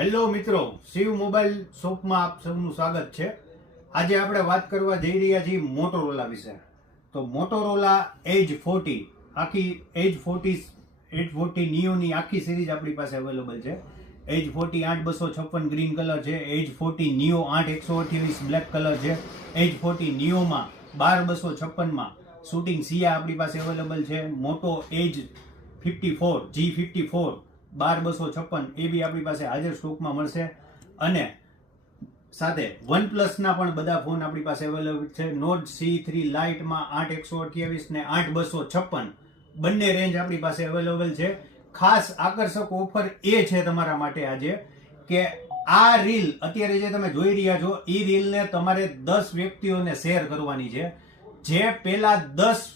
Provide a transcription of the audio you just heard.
Hello મિત્રો, Shiv mobile શોપમાં આપ સૌનું સ્વાગત છે. આજે આપણે વાત કરવા જઈ રહ્યા છીએ મોટોરોલા વિશે. તો મોટોરોલા એજ 40 આખી એજ 40 નિયોની આખી સિરીઝ આપણી પાસે અવેલેબલ છે. એજ 40 8256 ગ્રીન કલર છે, એજ 40 નિયો 8128 બ્લેક કલર છે, એજ 40 નિયોમાં 12256માં શૂટિંગ સિયા આપણી પાસે અવેલેબલ છે. મોટો એજ 54 G54 12256 એ બી આપણી પાસે હાજર સ્ટોકમાં મળશે. અને સાથે OnePlus ના પણ બધા ફોન આપણી પાસે અવેલેબલ છે. નોટ C3 લાઇટમાં 8128 ને 8256 બંને રેન્જ આપણી પાસે અવેલેબલ છે. ખાસ આકર્ષક ઓફર એ છે તમારા માટે આજે કે આ રીલ અત્યારે જે તમે જોઈ રહ્યા છો એ રીલને તમારે 10 વ્યક્તિઓને શેર કરવાની છે. જે પેલા 10